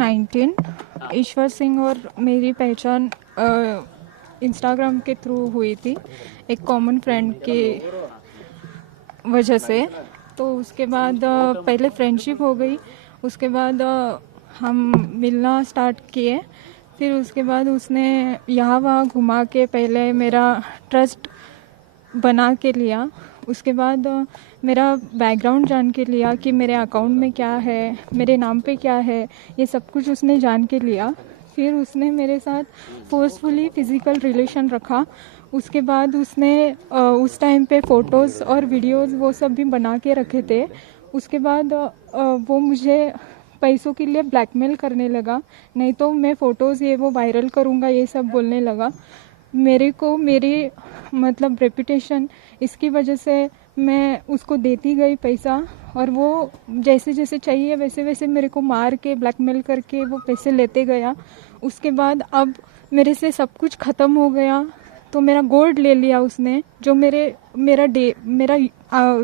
2019 ईश्वर सिंह और मेरी पहचान इंस्टाग्राम के थ्रू हुई थी, एक कॉमन फ्रेंड के वजह से। तो उसके बाद पहले फ्रेंडशिप हो गई, उसके बाद हम मिलना स्टार्ट किए। फिर उसके बाद उसने यहाँ वहाँ घुमा के पहले मेरा ट्रस्ट बना के लिया। उसके बाद मेरा बैकग्राउंड जान के लिया कि मेरे अकाउंट में क्या है, मेरे नाम पे क्या है, ये सब कुछ उसने जान के लिया। फिर उसने मेरे साथ फोर्सफुली फ़िज़िकल रिलेशन रखा। उसके बाद उसने उस टाइम पे फ़ोटोज़ और वीडियोज़ वो सब भी बना के रखे थे। उसके बाद वो मुझे पैसों के लिए ब्लैकमेल करने लगा, नहीं तो मैं फ़ोटोज़ ये वो वायरल करूँगा, ये सब बोलने लगा। मेरे को मेरी मतलब रेपुटेशन, इसकी वजह से मैं उसको देती गई पैसा, और वो जैसे जैसे चाहिए वैसे वैसे मेरे को मार के ब्लैकमेल करके वो पैसे लेते गया। उसके बाद अब मेरे से सब कुछ ख़त्म हो गया, तो मेरा गोल्ड ले लिया उसने, जो मेरा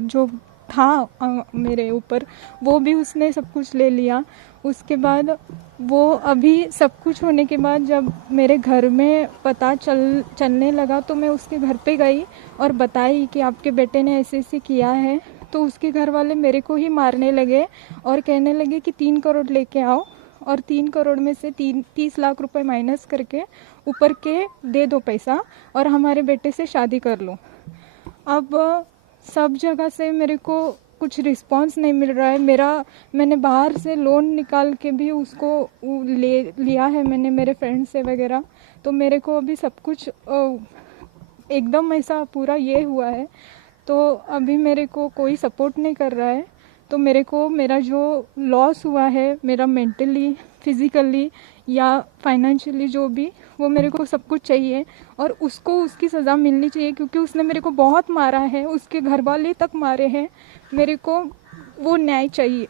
जो था मेरे ऊपर, वो भी उसने सब कुछ ले लिया। उसके बाद वो अभी सब कुछ होने के बाद जब मेरे घर में पता चलने लगा, तो मैं उसके घर पे गई और बताई कि आपके बेटे ने ऐसे ऐसे किया है। तो उसके घर वाले मेरे को ही मारने लगे और कहने लगे कि 3 करोड़ लेके आओ, और 3 करोड़ में से 30 लाख रुपए माइनस करके ऊपर के दे दो पैसा, और हमारे बेटे से शादी कर लो। अब सब जगह से मेरे को कुछ रिस्पांस नहीं मिल रहा है। मैंने बाहर से लोन निकाल के भी उसको लिया है मैंने, मेरे फ्रेंड से वगैरह। तो मेरे को अभी सब कुछ एकदम ऐसा पूरा ये हुआ है, तो अभी मेरे को कोई सपोर्ट नहीं कर रहा है। तो मेरे को मेरा जो लॉस हुआ है, मेरा मेंटली, फिज़िकली या फाइनेंशियली जो भी, वो मेरे को सब कुछ चाहिए, और उसको उसकी सज़ा मिलनी चाहिए, क्योंकि उसने मेरे को बहुत मारा है, उसके घर वाले तक मारे हैं। मेरे को वो न्याय चाहिए।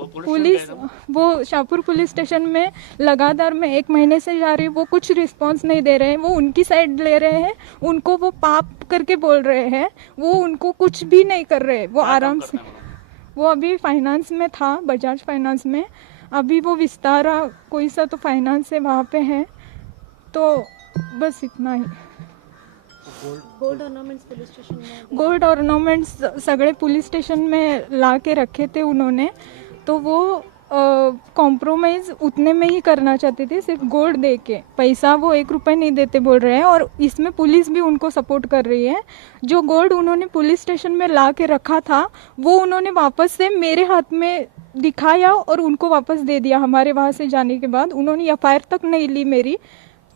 पुलिस, वो शाहपुर पुलिस स्टेशन में लगातार मैं 1 महीने से जा रही हूँ, वो कुछ रिस्पांस नहीं दे रहे हैं। वो उनकी साइड ले रहे हैं, उनको वो पाप करके बोल रहे हैं, वो उनको कुछ भी नहीं कर रहे। वो आराम से, वो अभी फाइनेंस में था, बजाज फाइनेंस में। अभी वो विस्तारा कोई सा तो फाइनेंस है, वहाँ पे है। तो बस इतना ही। गोल्ड ऑर्नामेंट्स पुलिस स्टेशन में, गोल्ड ऑर्नामेंट्स सगळे पुलिस स्टेशन में ला के रखे थे उन्होंने। तो वो कॉम्प्रोमाइज़ उतने में ही करना चाहते थे, सिर्फ गोल्ड दे के। पैसा वो 1 रुपये नहीं देते बोल रहे हैं, और इसमें पुलिस भी उनको सपोर्ट कर रही है। जो गोल्ड उन्होंने पुलिस स्टेशन में ला के रखा था, वो उन्होंने वापस से मेरे हाथ में दिखाया और उनको वापस दे दिया। हमारे वहाँ से जाने के बाद उन्होंने FIR तक नहीं ली मेरी।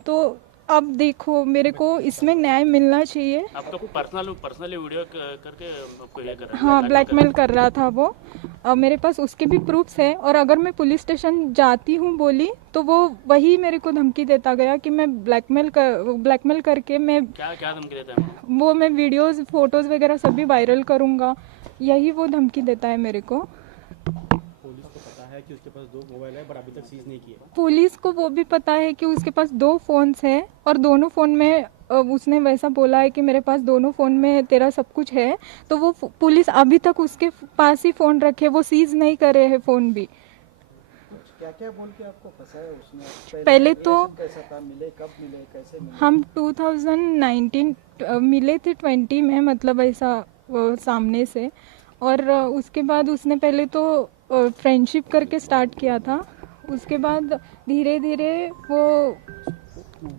तो अब देखो, मेरे को इसमें न्याय मिलना चाहिए। आपका कोई पर्सनली वीडियो करके आपको ये कर रहा है? हाँ, ब्लैकमेल कर रहा था वो। मेरे पास उसके भी प्रूफ्स है, और अगर मैं पुलिस स्टेशन जाती हूँ बोली, तो वो वही मेरे को धमकी देता गया कि मैं ब्लैकमेल करके मैं क्या धमकी देता है? वो मैं वीडियोस, फोटोज़ वगैरह सभी वायरल करूँगा, यही वो धमकी देता है मेरे को। पुलिस को पता है कि उसके पास 2 मोबाइल है, पर अभी तक सीज नहीं किए। पुलिस को वो भी पता है कि उसके पास 2 फ़ोन्स हैं, और दोनों फ़ोन में उसने वैसा बोला है कि मेरे पास दोनों फ़ोन में तेरा सब कुछ है। तो वो पुलिस अभी तक उसके पास ही फ़ोन रखे, वो सीज नहीं करे हैं फ़ोन भी। क्या क्या बोल के आपको फंसाया उसने? पहले तो कैसा था, मिले कब मिले, कैसे मिले? हम 2019 मिले थे 20 में, मतलब ऐसा सामने से। और उसके बाद उसने पहले तो फ्रेंडशिप करके स्टार्ट किया था। उसके बाद धीरे धीरे वो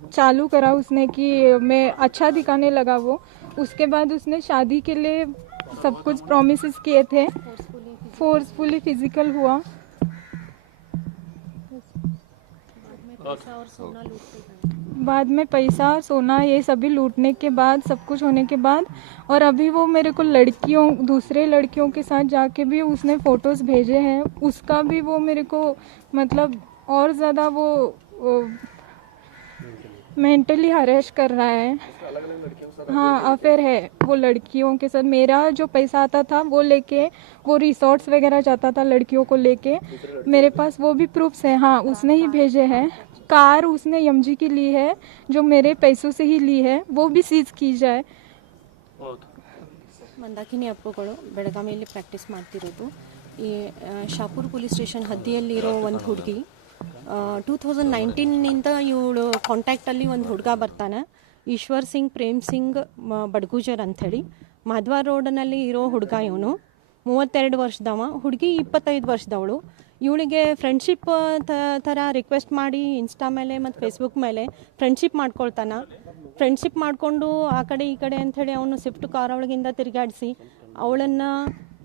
चालू करा उसने कि मैं अच्छा दिखाने लगा वो। उसके बाद उसने शादी के लिए सब कुछ प्रॉमिसेस किए थे, फोर्सफुली फिजिकल हुआ। पैसा और सोना लूटते गए। बाद में पैसा, सोना, ये सभी लूटने के बाद, सब कुछ होने के बाद, और अभी वो मेरे को दूसरे लड़कियों के साथ जाके भी उसने फ़ोटोज़ भेजे हैं। उसका भी वो मेरे को मतलब और ज़्यादा वो मेंटली हरेश कर रहा है। हाँ, अफेयर है वो लड़कियों के साथ। मेरा जो पैसा आता था वो लेके वो रिसोर्ट्स वगैरह जाता था लड़कियों को लेके। मेरे पास वो भी प्रूफ्स है। हाँ, उसने ही भेजे हैं। कार उसने MG की ली है, जो मेरे पैसों से ही ली है, वो भी सीज की जाए। ಮಂದಾಕಿನಿ ಅಪ್ಪುಗಳು ಬೆಳಗಾವಿಯಲ್ಲಿ ಪ್ರಾಕ್ಟೀಸ್ ಮಾಡ್ತಿರೋದು. ಈ ಶಾಪುರ್ ಪೊಲೀಸ್ ಸ್ಟೇಷನ್ ಹದ್ದಿಯಲ್ಲಿರೋ ಒಂದು ಹುಡುಗಿ 2019ನಿಂದ ಇವಳು ಕಾಂಟ್ಯಾಕ್ಟಲ್ಲಿ ಒಂದು ಹುಡುಗ ಬರ್ತಾನೆ, ಈಶ್ವರ್ ಸಿಂಗ್ ಪ್ರೇಮ್ ಸಿಂಗ್ ಬಡ್ಗೂಜರ್ ಅಂಥೇಳಿ. ಮಾಧವ ರೋಡ್ನಲ್ಲಿ ಇರೋ ಹುಡುಗ ಇವನು, 32 ವರ್ಷದವ. ಹುಡುಗಿ 25 ವರ್ಷದವಳು. ಇವಳಿಗೆ ಫ್ರೆಂಡ್ಶಿಪ್ ಥರ ರಿಕ್ವೆಸ್ಟ್ ಮಾಡಿ ಇನ್ಸ್ಟಾ ಮೇಲೆ ಮತ್ತು ಫೇಸ್ಬುಕ್ ಮೇಲೆ ಫ್ರೆಂಡ್ಶಿಪ್ ಮಾಡ್ಕೊಳ್ತಾನೆ. ಫ್ರೆಂಡ್ಶಿಪ್ ಮಾಡಿಕೊಂಡು ಆ ಕಡೆ ಈ ಕಡೆ ಅಂಥೇಳಿ ಅವನು ಸ್ವಿಫ್ಟ್ ಕಾರ್ ಒಳಗಿಂದ ತಿರುಗಾಡಿಸಿ ಅವಳನ್ನು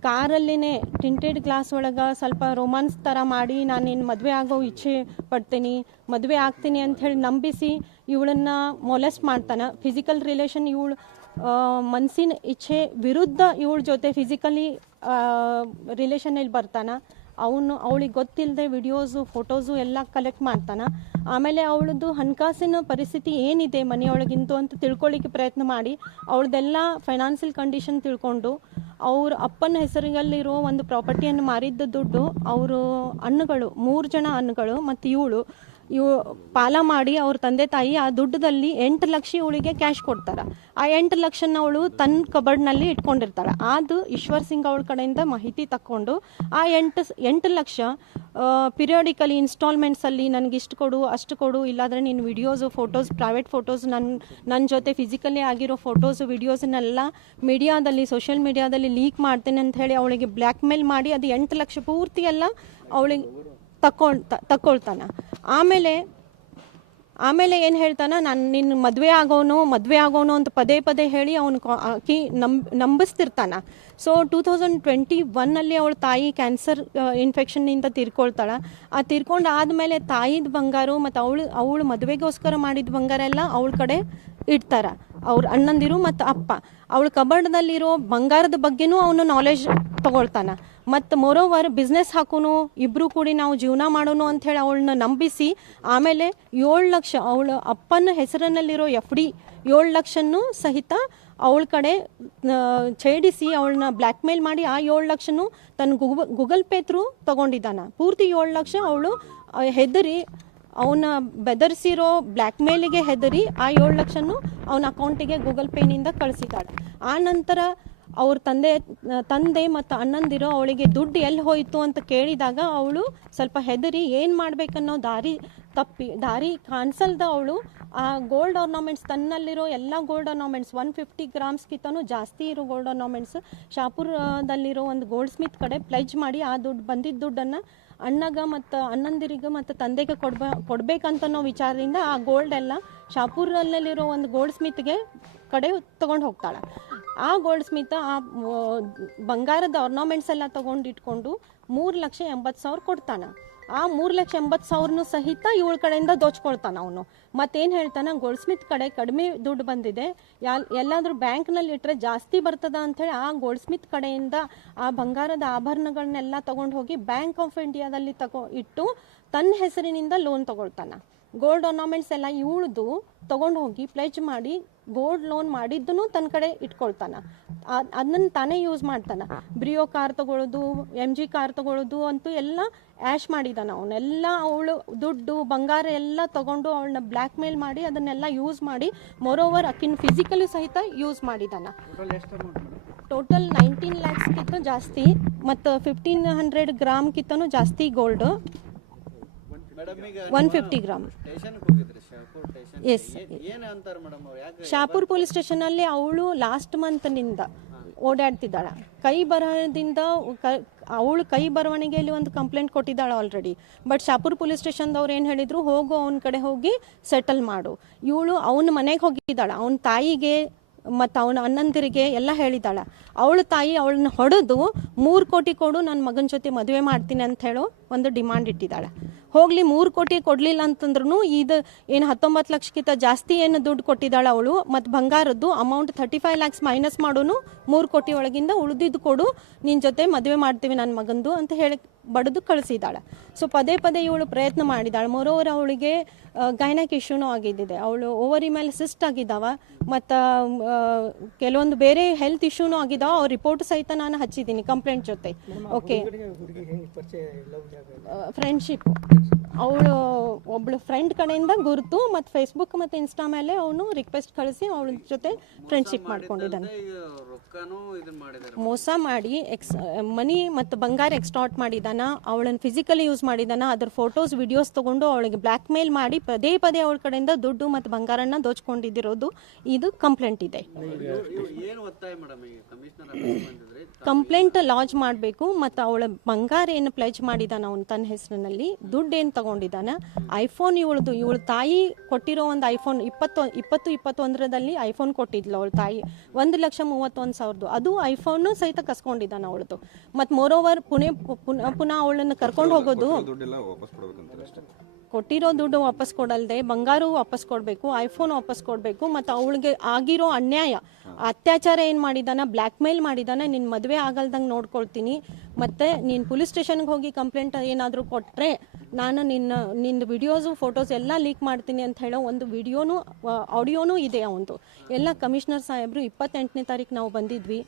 ಕಾರಲ್ಲಿನೇ ಟಿಂಟೆಡ್ ಗ್ಲಾಸ್ ಒಳಗೆ ಸ್ವಲ್ಪ ರೊಮಾನ್ಸ್ ಥರ ಮಾಡಿ, ನಾನು ನಿನ್ನ ಮದುವೆ ಆಗೋ ಇಚ್ಛೆ ಪಡ್ತೀನಿ, ಮದುವೆ ಆಗ್ತೀನಿ ಅಂಥೇಳಿ ನಂಬಿಸಿ ಇವಳನ್ನು ಮೊಲೆಸ್ಟ್ ಮಾಡ್ತಾನೆ. ಫಿಸಿಕಲ್ ರಿಲೇಷನ್ ಇವಳು ಮನಸ್ಸಿನ ಇಚ್ಛೆ ವಿರುದ್ಧ ಇವಳ ಜೊತೆ ಫಿಸಿಕಲಿ ರಿಲೇಷನಲ್ಲಿ ಬರ್ತಾನೆ. ಅವಳಿಗೆ ಗೊತ್ತಿಲ್ಲದೆ ವಿಡಿಯೋಸು ಫೋಟೋಸು ಎಲ್ಲ ಕಲೆಕ್ಟ್ ಮಾಡ್ತಾನೆ. ಆಮೇಲೆ ಅವಳದ್ದು ಹಣಕಾಸಿನ ಪರಿಸ್ಥಿತಿ ಏನಿದೆ ಮನೆಯೊಳಗಿಂತು ಅಂತ ತಿಳ್ಕೊಳ್ಳಿಕ್ಕೆ ಪ್ರಯತ್ನ ಮಾಡಿ ಅವಳದೆಲ್ಲ ಫೈನಾನ್ಷಿಯಲ್ ಕಂಡೀಷನ್ ತಿಳ್ಕೊಂಡು ಅವ್ರ ಅಪ್ಪನ ಹೆಸರಿನಲ್ಲಿರೋ ಒಂದು ಪ್ರಾಪರ್ಟಿಯನ್ನು ಮಾರಿದ್ದ ದುಡ್ಡು ಅವರು ಅಣ್ಣಗಳು 3 ಜನ ಅಣ್ಣಗಳು ಮತ್ತು ಇವು ಪಾಲ ಮಾಡಿ ಅವ್ರ ತಂದೆ ತಾಯಿ ಆ ದುಡ್ಡದಲ್ಲಿ 8 ಲಕ್ಷ ಇವಳಿಗೆ ಕ್ಯಾಶ್ ಕೊಡ್ತಾರೆ. ಆ 8 ಲಕ್ಷನ ಅವಳು ತನ್ನ ಕಬರ್ಡ್ನಲ್ಲಿ ಇಟ್ಕೊಂಡಿರ್ತಾಳೆ. ಅದು ಈಶ್ವರ್ ಸಿಂಗ್ ಅವಳ ಕಡೆಯಿಂದ ಮಾಹಿತಿ ತಕ್ಕೊಂಡು ಆ 8 ಲಕ್ಷ ಪಿರಿಯಾಡಿಕಲಿ ಇನ್ಸ್ಟಾಲ್ಮೆಂಟ್ಸಲ್ಲಿ ನನಗೆ ಇಷ್ಟು ಕೊಡು ಅಷ್ಟು ಕೊಡು, ಇಲ್ಲಾಂದರೆ ನೀನು ವಿಡಿಯೋಸು ಫೋಟೋಸ್ ಪ್ರೈವೇಟ್ ಫೋಟೋಸ್ ನನ್ನ ಜೊತೆ ಫಿಸಿಕಲಿ ಆಗಿರೋ ಫೋಟೋಸು ವಿಡಿಯೋಸನ್ನೆಲ್ಲ ಮೀಡಿಯಾದಲ್ಲಿ ಸೋಷಿಯಲ್ ಮೀಡಿಯಾದಲ್ಲಿ ಲೀಕ್ ಮಾಡ್ತೇನೆ ಅಂತ ಹೇಳಿ ಅವಳಿಗೆ ಬ್ಲ್ಯಾಕ್ ಮೇಲ್ ಮಾಡಿ ಅದು 8 ಲಕ್ಷ ಪೂರ್ತಿ ಎಲ್ಲ ಅವಳಿಗೆ ತಕ್ಕೊಳ್ತಾನೆ. ಆಮೇಲೆ ಏನು ಹೇಳ್ತಾನೆ, ನಾನು ನಿನ್ನ ಮದುವೆ ಆಗೋನು ಅಂತ ಪದೇ ಪದೇ ಹೇಳಿ ಅವನು ಆಕಿ ನಂಬಿಸ್ತಿರ್ತಾನೆ. ಸೊ 2021 ಅವಳ ತಾಯಿ ಕ್ಯಾನ್ಸರ್ ಇನ್ಫೆಕ್ಷನ್ನಿಂದ ತೀರ್ಕೊಳ್ತಾಳೆ. ಆ ತೀರ್ಕೊಂಡು ಆದಮೇಲೆ ತಾಯಿದ ಬಂಗಾರ ಮತ್ತು ಅವಳು ಮದುವೆಗೋಸ್ಕರ ಮಾಡಿದ ಬಂಗಾರ ಎಲ್ಲ ಅವಳ ಕಡೆ ಇಡ್ತಾರೆ ಅವ್ರ ಅಣ್ಣಂದಿರು ಮತ್ತು ಅಪ್ಪ. ಅವಳ ಕಬರ್ಡ್ದಲ್ಲಿರೋ ಬಂಗಾರದ ಬಗ್ಗೆನೂ ಅವನು ನಾಲೆಜ್ ತಗೊಳ್ತಾನೆ. ಮತ್ತು ಮೋರೋವರ್ ಬಿಸ್ನೆಸ್ ಹಾಕೋನು, ಇಬ್ಬರು ಕೂಡಿ ನಾವು ಜೀವನ ಮಾಡೋನು ಅಂಥೇಳಿ ಅವಳನ್ನ ನಂಬಿಸಿ ಆಮೇಲೆ 7 ಲಕ್ಷ ಅವಳ ಅಪ್ಪನ ಹೆಸರಿನಲ್ಲಿರೋ FD 7 ಲಕ್ಷನೂ ಸಹಿತ ಅವಳ ಕಡೆ ಛೇಡಿಸಿ ಅವಳನ್ನ ಬ್ಲ್ಯಾಕ್ ಮೇಲ್ ಮಾಡಿ ಆ 7 ಲಕ್ಷನೂ ತನ್ನ ಗೂಗಲ್ ಪೇ ಥ್ರೂ ತೊಗೊಂಡಿದ್ದಾನೆ. ಪೂರ್ತಿ 7 ಲಕ್ಷ ಅವಳು ಹೆದರಿ ಅವನ ಬೆದರಿಸಿರೋ ಬ್ಲ್ಯಾಕ್ ಮೇಲಿಗೆ ಹೆದರಿ ಆ 7 ಲಕ್ಷನೂ ಅವನ ಅಕೌಂಟಿಗೆ ಗೂಗಲ್ ಪೇನಿಂದ ಕಳಿಸಿದ್ದಾಳೆ. ಆ ನಂತರ ಅವ್ರ ತಂದೆ ಮತ್ತು ಅಣ್ಣಂದಿರೋ ಅವಳಿಗೆ ದುಡ್ಡು ಎಲ್ಲಿ ಹೋಯಿತು ಅಂತ ಕೇಳಿದಾಗ ಅವಳು ಸ್ವಲ್ಪ ಹೆದರಿ ಏನು ಮಾಡಬೇಕನ್ನೋ ದಾರಿ ಕಾಣಿಸಲ್ದ ಅವಳು ಆ ಗೋಲ್ಡ್ ಆರ್ನಾಮೆಂಟ್ಸ್ ತನ್ನಲ್ಲಿರೋ ಎಲ್ಲ ಗೋಲ್ಡ್ ಆರ್ನಾಮೆಂಟ್ಸ್ 150 ಗ್ರಾಮ್ಸ್ಗಿಂತನೂ ಜಾಸ್ತಿ ಇರೋ ಗೋಲ್ಡ್ ಆರ್ನಾಮೆಂಟ್ಸ್ ಶಾಪುರದಲ್ಲಿರೋ ಒಂದು ಗೋಲ್ಡ್ ಸ್ಮಿತ್ ಕಡೆ ಪ್ಲೆಜ್ ಮಾಡಿ ಆ ಬಂದಿದ್ದ ದುಡ್ಡನ್ನು ಅಣ್ಣಗ ಮತ್ತು ಅಣ್ಣಂದಿರಿಗೆ ಮತ್ತು ತಂದೆಗೆ ಕೊಡ್ಬೇಕಂತನೋ ವಿಚಾರದಿಂದ ಆ ಗೋಲ್ಡ್ ಎಲ್ಲ ಶಾಪುರಲ್ಲಿರೋ ಒಂದು ಗೋಲ್ಡ್ ಸ್ಮಿತ್ಗೆ ಕಡೆ ತೊಗೊಂಡು ಹೋಗ್ತಾಳೆ. ಆ ಗೋಲ್ಡ್ ಸ್ಮಿತ್ ಆ ಬಂಗಾರದ ಆರ್ನಾಮೆಂಟ್ಸ್ ಎಲ್ಲ ತೊಗೊಂಡಿಟ್ಕೊಂಡು 3,80,000 ಕೊಡ್ತಾನೆ. ಆ 3,80,000 ಸಹಿತ ಇವಳ ಕಡೆಯಿಂದ ದೋಚ್ಕೊಳ್ತಾನೆ ಅವನು. ಮತ್ತೇನು ಹೇಳ್ತಾನೆ, ಗೋಲ್ಡ್ ಸ್ಮಿತ್ ಕಡೆ ಕಡಿಮೆ ದುಡ್ಡು ಬಂದಿದೆ, ಎಲ್ಲಾದರೂ ಬ್ಯಾಂಕ್ನಲ್ಲಿ ಇಟ್ಟರೆ ಜಾಸ್ತಿ ಬರ್ತದ ಅಂಥೇಳಿ ಆ ಗೋಲ್ಡ್ ಸ್ಮಿತ್ ಕಡೆಯಿಂದ ಆ ಬಂಗಾರದ ಆಭರಣಗಳನ್ನೆಲ್ಲ ತೊಗೊಂಡು ಹೋಗಿ ಬ್ಯಾಂಕ್ ಆಫ್ ಇಂಡಿಯಾದಲ್ಲಿ ಇಟ್ಟು ತನ್ನ ಹೆಸರಿನಿಂದ ಲೋನ್ ತೊಗೊಳ್ತಾನೆ. ಗೋಲ್ಡ್ ಆರ್ನಾಮೆಂಟ್ಸ್ ಎಲ್ಲ ಇವಳದು ತೊಗೊಂಡು ಹೋಗಿ ಪ್ಲೆಜ್ ಮಾಡಿ ಗೋಲ್ಡ್ ಲೋನ್ ಮಾಡಿದ್ದೂ ತನ್ನ ಕಡೆ ಇಟ್ಕೊಳ್ತಾನೆ. ಅದನ್ನು ತಾನೇ ಯೂಸ್ ಮಾಡ್ತಾನೆ. ಬ್ರಿಯೋ ಕಾರ್ ತೊಗೊಳ್ಳೋದು, MG ಕಾರ್ ತೊಗೊಳ್ಳೋದು ಅಂತೂ ಎಲ್ಲ ಆ್ಯಶ್ ಮಾಡಿದ್ದಾನೆ ಅವನ್ನೆಲ್ಲ. ಅವಳು ದುಡ್ಡು ಬಂಗಾರ ಎಲ್ಲ ತೊಗೊಂಡು ಅವಳನ್ನ ಬ್ಲ್ಯಾಕ್ ಮೇಲ್ ಮಾಡಿ ಅದನ್ನೆಲ್ಲ ಯೂಸ್ ಮಾಡಿ ಮೋರೋವರ್ ಅಕ್ಕಿನ ಫಿಸಿಕಲಿ ಸಹಿತ ಯೂಸ್ ಮಾಡಿದ್ದಾನೆ. ಟೋಟಲ್ 19 ಲ್ಯಾಕ್ಸ್ಗಿಂತ ಜಾಸ್ತಿ ಮತ್ತು 1,500 ಗ್ರಾಮ್ಗಿಂತನೂ ಜಾಸ್ತಿ gold, 150 gram. Yes, Shahpur police ಸ್ಟೇಷನಲ್ಲಿ ಅವಳು ಲಾಸ್ಟ್ ಮಂತ್ನಿಂದ ಓಡಾಡ್ತಿದ್ದಾಳೆ. ಅವಳು ಕೈ ಬರವಣಿಗೆಯಲ್ಲಿ ಒಂದು ಕಂಪ್ಲೇಂಟ್ ಕೊಟ್ಟಿದ್ದಾಳೆ ಆಲ್ರೆಡಿ. ಬಟ್ ಶಾಪುರ್ ಪೊಲೀಸ್ ಸ್ಟೇಷನ್ದವ್ರು ಏನು ಹೇಳಿದ್ರು, ಹೋಗು ಅವನ ಕಡೆ ಹೋಗಿ ಸೆಟಲ್ ಮಾಡು. ಇವಳು ಅವನ ಮನೆಗೆ ಹೋಗಿದ್ದಾಳೆ. ಅವನ ತಾಯಿಗೆ ಮತ್ತು ಅವನ ಅಣ್ಣಂದಿರಿಗೆ ಎಲ್ಲ ಹೇಳಿದ್ದಾಳೆ. ಅವಳ ತಾಯಿ ಅವಳನ್ನ ಹೊಡೆದು 3 ಕೋಟಿ ಕೊಡು, ನನ್ನ ಮಗನ ಜೊತೆ ಮದುವೆ ಮಾಡ್ತೀನಿ ಅಂತ ಹೇಳೋ ಒಂದು ಡಿಮಾಂಡ್ ಇಟ್ಟಿದ್ದಾಳೆ. ಹೋಗಲಿ 3 ಕೋಟಿ ಕೊಡಲಿಲ್ಲ ಅಂತಂದ್ರೂ ಇದು ಏನು 19 ಲಕ್ಷಕ್ಕಿಂತ ಜಾಸ್ತಿ ಏನು ದುಡ್ಡು ಕೊಟ್ಟಿದ್ದಾಳೆ ಅವಳು. ಮತ್ತು ಬಂಗಾರದ್ದು ಅಮೌಂಟ್ 35 ಲ್ಯಾಕ್ಸ್ ಮೈನಸ್ ಮಾಡೋನು 3 ಕೋಟಿ ಒಳಗಿಂದ ಉಳಿದಿದ್ದು ಕೊಡು, ನಿನ್ನ ಜೊತೆ ಮದುವೆ ಮಾಡ್ತೀವಿ ನನ್ನ ಮಗಂದು ಅಂತ ಹೇಳಿ ಬಡಿದು ಕಳಿಸಿದ್ದಾಳೆ. ಸೊ ಪದೇ ಪದೇ ಇವಳು ಪ್ರಯತ್ನ ಮಾಡಿದ್ದಾಳೆ. ಮೊರೋವರ್ ಅವಳಿಗೆ ಗೈನಕ್ ಇಶ್ಯೂನೂ ಆಗಿದ್ದಿದೆ. ಅವಳು ಓವರಿ ಮೇಲೆ ಸಿಸ್ಟ್ ಆಗಿದ್ದಾವೆ ಮತ್ತು ಕೆಲವೊಂದು ಬೇರೆ ಹೆಲ್ತ್ ಇಶ್ಯೂನೂ ಆಗಿದ್ದಾವೆ. ಅವ್ರ ರಿಪೋರ್ಟ್ ಸಹಿತ ನಾನು ಹಚ್ಚಿದ್ದೀನಿ ಕಂಪ್ಲೇಂಟ್ ಜೊತೆ. Okay, friendship. ಅವಳು ಒಬ್ಳು ಫ್ರೆಂಡ್ ಕಡೆಯಿಂದ ಗುರುತು ಮತ್ತು ಫೇಸ್ಬುಕ್ ಮತ್ತು ಇನ್ಸ್ಟಾ ಮೇಲೆ ಅವನು ರಿಕ್ವೆಸ್ಟ್ ಕಳಿಸಿ ಅವಳ ಜೊತೆ ಫ್ರೆಂಡ್ಶಿಪ್ ಮಾಡ್ಕೊಂಡಿದ್ದಾನೆ. ಮೋಸ ಮಾಡಿ ಮನಿ ಮತ್ತು ಬಂಗಾರ ಎಕ್ಸ್ಟಾರ್ಟ್ ಮಾಡಿದಾನ, ಅವಳನ್ನು ಫಿಸಿಕಲಿ ಯೂಸ್ ಮಾಡಿದಾನ, ಅದ್ರ ಫೋಟೋಸ್ ವಿಡಿಯೋಸ್ ತೊಗೊಂಡು ಅವಳಿಗೆ ಬ್ಲ್ಯಾಕ್ ಮೇಲ್ ಮಾಡಿ ಪದೇ ಪದೇ ಅವಳ ಕಡೆಯಿಂದ ದುಡ್ಡು ಮತ್ತು ಬಂಗಾರನ ದೋಚ್ಕೊಂಡಿದ್ದಿರೋದು ಇದು ಕಂಪ್ಲೇಂಟ್ ಇದೆ. ಕಂಪ್ಲೇಂಟ್ ಲಾಂಚ್ ಮಾಡಬೇಕು ಮತ್ತು ಅವಳ ಬಂಗಾರ ಏನು ಪ್ಲೆಜ್ ಮಾಡಿದಾನ ಅವ್ನು ತನ್ನ ಹೆಸರಿನಲ್ಲಿ, ದುಡ್ಡು ಏನು ತಗೊಂಡಿದ್ದಾನ, ಐಫೋನ್ ಇವಳ ತಾಯಿ ಕೊಟ್ಟಿರೋ ಒಂದು ಐಫೋನ್ 21ರಲ್ಲಿ ಐಫೋನ್ ಕೊಟ್ಟಿದ್ಲು ಅವಳ ತಾಯಿ 1,31,000, ಅದು ಐಫೋನು ಸಹಿತ ಕಸ್ಕೊಂಡಿದ್ದಾನ ಅವಳದು. ಮತ್ತು ಮೋರೋವರ್ ಪುನಃ ಅವಳನ್ನು ಕರ್ಕೊಂಡು ಹೋಗೋದು, ಕೊಟ್ಟಿರೋ ದುಡ್ಡು ವಾಪಸ್ ಕೊಡಲ್ದೆ ಬಂಗಾರ ವಾಪಸ್ ಕೊಡಬೇಕು, ಐಫೋನ್ ವಾಪಸ್ ಕೊಡಬೇಕು, ಮತ್ತು ಅವಳಿಗೆ ಆಗಿರೋ ಅನ್ಯಾಯ ಅತ್ಯಾಚಾರ ಏನು ಮಾಡಿದಾನ, ಬ್ಲ್ಯಾಕ್ ಮೇಲ್ ಮಾಡಿದಾನ, ನಿನ್ನ ಮದುವೆ ಆಗಲ್ದಂಗೆ ನೋಡ್ಕೊಳ್ತೀನಿ, ಮತ್ತು ನೀನು ಪೊಲೀಸ್ ಸ್ಟೇಷನ್ಗೆ ಹೋಗಿ ಕಂಪ್ಲೇಂಟ್ ಏನಾದರೂ ಕೊಟ್ಟರೆ ನಾನು ನಿನ್ನ ವಿಡಿಯೋಸು ಫೋಟೋಸ್ ಎಲ್ಲ ಲೀಕ್ ಮಾಡ್ತೀನಿ ಅಂತ ಹೇಳೋ ಒಂದು ವಿಡಿಯೋನು ಆಡಿಯೋನೂ ಇದೆ ಅವನದು. ಎಲ್ಲ ಕಮಿಷನರ್ ಸಾಹೇಬರು 28ನೇ ತಾರೀಕು ನಾವು ಬಂದಿದ್ವಿ,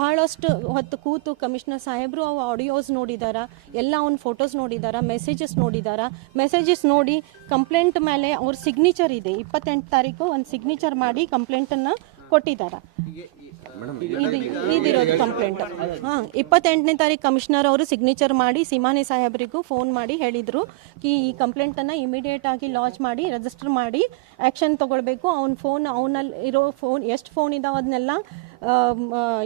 ಬಹಳಷ್ಟು ಹೊತ್ತು ಕೂತು ಕಮಿಷನರ್ ಸಾಹೇಬರು ಅವು ಆಡಿಯೋಸ್ ನೋಡಿದಾರ, ಎಲ್ಲ ಅವ್ನ ಫೋಟೋಸ್ ನೋಡಿದಾರ, ಮೆಸೇಜಸ್ ನೋಡಿದಾರ. ಮೆಸೇಜಸ್ ನೋಡಿ ಕಂಪ್ಲೇಂಟ್ ಮೇಲೆ ಅವ್ರ ಸಿಗ್ನೇಚರ್ ಇದೆ, 28 ತಾರೀಕು ಒಂದು ಸಿಗ್ನೇಚರ್ ಮಾಡಿ ಕಂಪ್ಲೇಂಟನ್ನು ಕೊಟ್ಟಿದ್ದಾರೆ. ಇದಿರೋದು ಕಂಪ್ಲೇಂಟ್. 28ನೇ ತಾರೀಕು ಕಮಿಷನರ್ ಅವರು ಸಿಗ್ನೇಚರ್ ಮಾಡಿ ಸಿಮಾನಿ ಸಾಹೇಬರಿಗೂ ಫೋನ್ ಮಾಡಿ ಹೇಳಿದರು ಈ ಕಂಪ್ಲೇಂಟನ್ನು ಇಮಿಡಿಯೇಟ್ ಆಗಿ ಲಾಂಚ್ ಮಾಡಿ ರಿಜಿಸ್ಟರ್ ಮಾಡಿ ಆ್ಯಕ್ಷನ್ ತೊಗೊಳ್ಬೇಕು. ಅವನಲ್ಲಿ ಇರೋ ಫೋನ್ ಎಷ್ಟು ಫೋನ್ ಇದಾವೆ ಅದನ್ನೆಲ್ಲ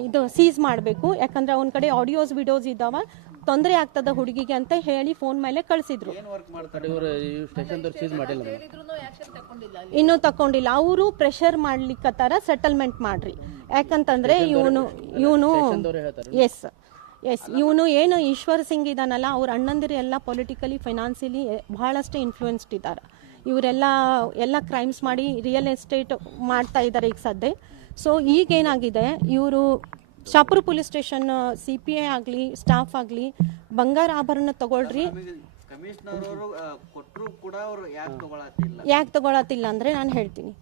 ಇದು ಸೀಸ್ ಮಾಡಬೇಕು, ಯಾಕಂದರೆ ಅವನ ಕಡೆ ಆಡಿಯೋಸ್ ವಿಡಿಯೋಸ್ ಇದ್ದಾವೆ, ತೊಂದರೆ ಆಗ್ತದ ಹುಡುಗಿಗೆ ಅಂತ ಹೇಳಿ ಫೋನ್ ಮೇಲೆ ಕಳಿಸಿದ್ರು. ಇನ್ನೂ ತಕೊಂಡಿಲ್ಲ, ಅವರು ಪ್ರೆಷರ್ ಮಾಡ್ಲಿಕ್ಕತ್ತಾರ ಸೆಟಲ್ಮೆಂಟ್ ಮಾಡ್ರಿ, ಯಾಕಂತಂದ್ರೆ ಇವನು ಇವನು ಏನು ಈಶ್ವರ್ ಸಿಂಗ್ ಇದಾನಲ್ಲ, ಅವ್ರ ಅಣ್ಣಂದಿರು ಎಲ್ಲ ಪೊಲಿಟಿಕಲಿ ಫೈನಾನ್ಸಿಯಲಿ ಬಹಳಷ್ಟು ಇನ್ಫ್ಲೂಯೆನ್ಸ್ಡ್ ಇದ್ದಾರೆ. ಇವರೆಲ್ಲ ಕ್ರೈಮ್ಸ್ ಮಾಡಿ ರಿಯಲ್ ಎಸ್ಟೇಟ್ ಮಾಡ್ತಾ ಇದ್ದಾರೆ ಈಗ ಸದ್ಯ. ಸೊ ಈಗೇನಾಗಿದೆ, ಇವರು ಶಾಪುರ್ ಪೊಲೀಸ್ ಸ್ಟೇಷನ್ CPI ಆಗಲಿ ಸ್ಟಾಫ್ ಆಗಲಿ ಬಂಗಾರ ಆಭರಣ ತಗೊಳ್ರಿ, ಯಾಕೆ ತಗೊಳತಿಲ್ಲ ಅಂದರೆ ನಾನು ಹೇಳ್ತೀನಿ,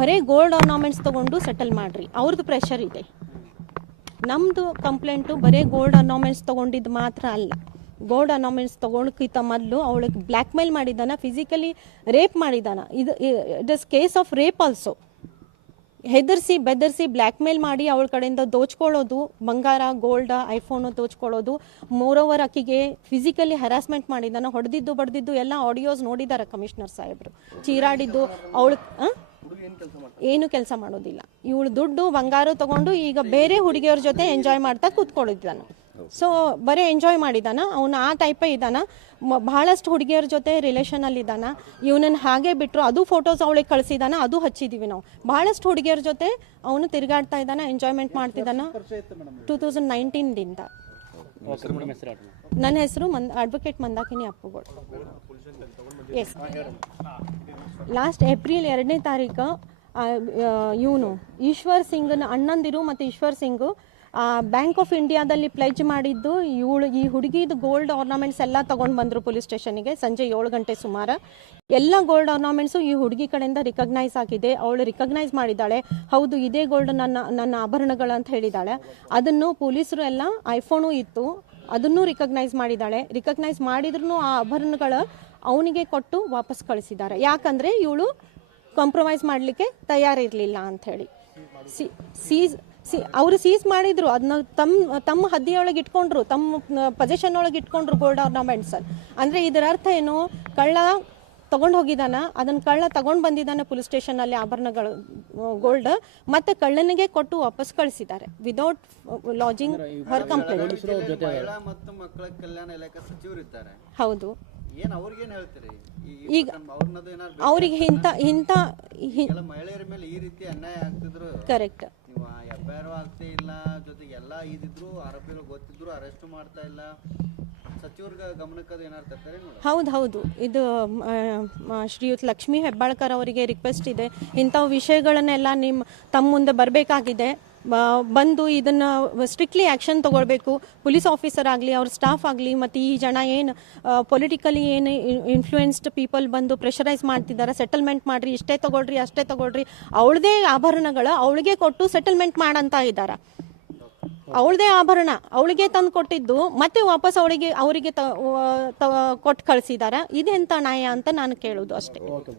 ಬರೀ ಗೋಲ್ಡ್ ಆರ್ನಾಮೆಂಟ್ಸ್ ತಗೊಂಡು ಸೆಟಲ್ ಮಾಡ್ರಿ, ಅವ್ರದ್ದು ಪ್ರೆಷರ್ ಇದೆ. ನಮ್ಮದು ಕಂಪ್ಲೇಂಟು ಬರೀ ಗೋಲ್ಡ್ ಆರ್ನಾಮೆಂಟ್ಸ್ ತೊಗೊಂಡಿದ್ದು ಮಾತ್ರ ಅಲ್ಲ, ಗೋಲ್ಡ್ ಆರ್ನಾಮೆಂಟ್ಸ್ ತೊಗೊಳಕ್ಕಿಂತ ಮೊದಲು ಅವಳಿಗೆ ಬ್ಲ್ಯಾಕ್ ಮೇಲ್ ಮಾಡಿದ್ದಾನ, ಫಿಸಿಕಲಿ ರೇಪ್ ಮಾಡಿದ್ದಾನ. It is case of rape also. ಹೆದರ್ಸಿ ಬೆದರ್ಸಿ ಬ್ಲ್ಯಾಕ್ ಮೇಲ್ ಮಾಡಿ ಅವಳ ಕಡೆಯಿಂದ ದೋಚ್ಕೊಳ್ಳೋದು, ಬಂಗಾರ ಗೋಲ್ಡ್ ಐಫೋನು ದೋಚ್ಕೊಳ್ಳೋದು. ಮೋರೋವರ್ ಆಕಿಗೆ ಫಿಸಿಕಲಿ ಹರಾಸ್ಮೆಂಟ್ ಮಾಡಿದ್ದಾನ, ಹೊಡೆದಿದ್ದು ಬಡ್ದಿದ್ದು ಎಲ್ಲ ಆಡಿಯೋಸ್ ನೋಡಿದ್ದಾರೆ ಕಮಿಷನರ್ ಸಾಹೇಬರು. ಚೀರಾಡಿದ್ದು ಅವಳು ಏನು ಕೆಲಸ ಮಾಡೋದಿಲ್ಲ, ಇವಳು ದುಡ್ಡು ಬಂಗಾರ ತಗೊಂಡು ಈಗ ಬೇರೆ ಹುಡುಗಿಯವ್ರ ಜೊತೆ ಎಂಜಾಯ್ ಮಾಡ್ತಾ ಕೂತ್ಕೊಂಡಿದ್ದಾನ. ಸೊ ಬರೀ ಎಂಜಾಯ್ ಮಾಡಿದಾನ ಅವನು, ಆ ಟೈಪೇ ಇದ್ದಾನ. ಬಹಳಷ್ಟು ಹುಡುಗಿಯರ ಜೊತೆ ರಿಲೇಷನಲ್ಲಿ ಇದ್ದಾನ. ಇವನನ್ನು ಹಾಗೆ ಬಿಟ್ಟರು, ಅದು ಫೋಟೋಸ್ ಅವಳಿಗೆ ಕಳಿಸಿದಾನ, ಅದು ಹಚ್ಚಿದ್ದೀವಿ ನಾವು. ಬಹಳಷ್ಟು ಹುಡುಗಿಯರ ಜೊತೆ ಅವನು ತಿರುಗಾಡ್ತಾ ಇದ್ದಾನ, ಎಂಜಾಯ್ಮೆಂಟ್ ಮಾಡ್ತಿದ್ದಾನ 2019ದಿಂದ. ನನ್ನ ಹೆಸರು advocate Mandakini Appugol. Yes, last April 2ನೇ ತಾರೀಕು ಇವನು ಈಶ್ವರ್ ಸಿಂಗ್ನ ಅಣ್ಣಂದಿರು ಮತ್ತು ಈಶ್ವರ್ ಸಿಂಗು ಬ್ಯಾಂಕ್ ಆಫ್ ಇಂಡಿಯಾದಲ್ಲಿ ಪ್ಲೆಜ್ ಮಾಡಿದ್ದು ಈ ಹುಡುಗಿದು ಗೋಲ್ಡ್ ಆರ್ನಾಮೆಂಟ್ಸ್ ಎಲ್ಲ ತೊಗೊಂಡು ಬಂದರು ಪೊಲೀಸ್ ಸ್ಟೇಷನ್ಗೆ ಸಂಜೆ 7 ಗಂಟೆ ಸುಮಾರು. ಎಲ್ಲ ಗೋಲ್ಡ್ ಆರ್ನಾಮೆಂಟ್ಸು ಈ ಹುಡುಗಿ ಕಡೆಯಿಂದ ರಿಕಗ್ನೈಸ್ ಆಗಿದೆ. ಅವಳು ರಿಕಗ್ನೈಸ್ ಮಾಡಿದ್ದಾಳೆ, ಹೌದು ಇದೇ ಗೋಲ್ಡ್ ನನ್ನ ಆಭರಣಗಳು ಅಂತ ಹೇಳಿದ್ದಾಳೆ. ಅದನ್ನು ಪೊಲೀಸರು ಎಲ್ಲ ಐಫೋನು ಇತ್ತು, ಅದನ್ನು ರಿಕಗ್ನೈಸ್ ಮಾಡಿದ್ದಾಳೆ. ರಿಕಗ್ನೈಸ್ ಮಾಡಿದ್ರೂ ಆ ಆಭರಣಗಳು ಅವನಿಗೆ ಕೊಟ್ಟು ವಾಪಸ್ ಕಳಿಸಿದ್ದಾರೆ, ಯಾಕಂದರೆ ಇವಳು ಕಾಂಪ್ರಮೈಸ್ ಮಾಡಲಿಕ್ಕೆ ತಯಾರಿರಲಿಲ್ಲ ಅಂಥೇಳಿ. ಅವರು ಸೀಸ್ ಮಾಡಿದ್ರು, ಅದನ್ನ ತಮ್ಮ ಹದ್ದಿಯೊಳಗೆ ಇಟ್ಕೊಂಡ್ರು, ತಮ್ಮ ಪೊಸಿಷನ್ ಒಳಗೆ ಇಟ್ಕೊಂಡ್ರು ಗೋಲ್ಡ್ ಆರ್ನಾಮೆಂಟ್ಸ್. ಅಂದರೆ ಇದರ ಅರ್ಥ ಏನು, ಕಳ್ಳ ತಗೊಂಡು ಹೋಗಿದ್ದಾನ, ಅದನ್ನು ಕಳ್ಳ ತಗೊಂಡು ಬಂದಿದ್ದಾನೆ ಪೊಲೀಸ್ ಸ್ಟೇಷನಲ್ಲಿ ಆಭರಣಗಳು ಗೋಲ್ಡ್, ಮತ್ತೆ ಕಳ್ಳನಿಗೆ ಕೊಟ್ಟು ವಾಪಸ್ ಕಳಿಸಿದ್ದಾರೆ ವಿದೌಟ್ ಲಾಜಿಂಗ್ ಹರ್ ಕಂಪ್ಲೇಂಟ್. ಮಕ್ಕಳ ಕಲ್ಯಾಣ ಇಲಾಖೆ ಸಚಿವರು ಇದ್ದಾರೆ, ಹೌದು. ಈಗ ಅವ್ರಿಗೆ ಇಂಥ ಮಹಿಳೆಯರ ಮೇಲೆ ಈ ರೀತಿ ಅನ್ಯಾಯ ಆಗ್ತಿದ್ರು, ಕರೆಕ್ಟ್, ನೀವು FIR ಆಗ್ತಾ ಇಲ್ಲ, ಜೊತೆಗೆ ಎಲ್ಲ ಇದಿದ್ರು ಆರೋಪಿಗಳು ಗೊತ್ತಿದ್ರು ಅರೆಸ್ಟ್ ಮಾಡ್ತಾ ಇಲ್ಲ, ಸಚಿವರ ಗಮನಕ್ಕೆ ಅದು ಏನಾರು ತರ್ತಾರೆ? ಹೌದು. ಇದು ಶ್ರೀಯುತ್ ಲಕ್ಷ್ಮೀ ಹೆಬ್ಬಾಳ್ಕರ್ ಅವರಿಗೆ ರಿಕ್ವೆಸ್ಟ್ ಇದೆ, ಇಂಥವು ವಿಷಯಗಳನ್ನೆಲ್ಲ ತಮ್ಮ ಮುಂದೆ ಬರಬೇಕಾಗಿದೆ. ಬಂದು ಇದನ್ನು ಸ್ಟ್ರಿಕ್ಟ್ಲಿ ಆ್ಯಕ್ಷನ್ ತೊಗೊಳ್ಬೇಕು. ಪೊಲೀಸ್ ಆಫೀಸರ್ ಆಗಲಿ, ಅವ್ರ ಸ್ಟಾಫ್ ಆಗಲಿ, ಮತ್ತು ಈ ಜನ ಏನು ಪೊಲಿಟಿಕಲಿ ಏನು ಇನ್ಫ್ಲೂಯೆನ್ಸ್ಡ್ ಪೀಪಲ್ ಬಂದು ಪ್ರೆಷರೈಸ್ ಮಾಡ್ತಿದ್ದಾರೆ, ಸೆಟಲ್ಮೆಂಟ್ ಮಾಡಿರಿ, ಇಷ್ಟೇ ತೊಗೊಳ್ರಿ ಅಷ್ಟೇ ತೊಗೊಳ್ರಿ, ಅವಳದೇ ಆಭರಣಗಳು ಅವಳಿಗೆ ಕೊಟ್ಟು ಸೆಟಲ್ಮೆಂಟ್ ಮಾಡಂತ ಇದ್ದಾರೆ. ಅವಳದೇ ಆಭರಣ ಅವಳಿಗೆ ತಂದು ಕೊಟ್ಟಿದ್ದು ಮತ್ತೆ ವಾಪಸ್ ಅವರಿಗೆ ಕೊಟ್ಟು ಕಳಿಸಿದಾರ ಇದೆಂತ ನ್ಯಾಯ ಅಂತ ನಾನು ಕೇಳೋದು ಅಷ್ಟೇ. ಓಕೆ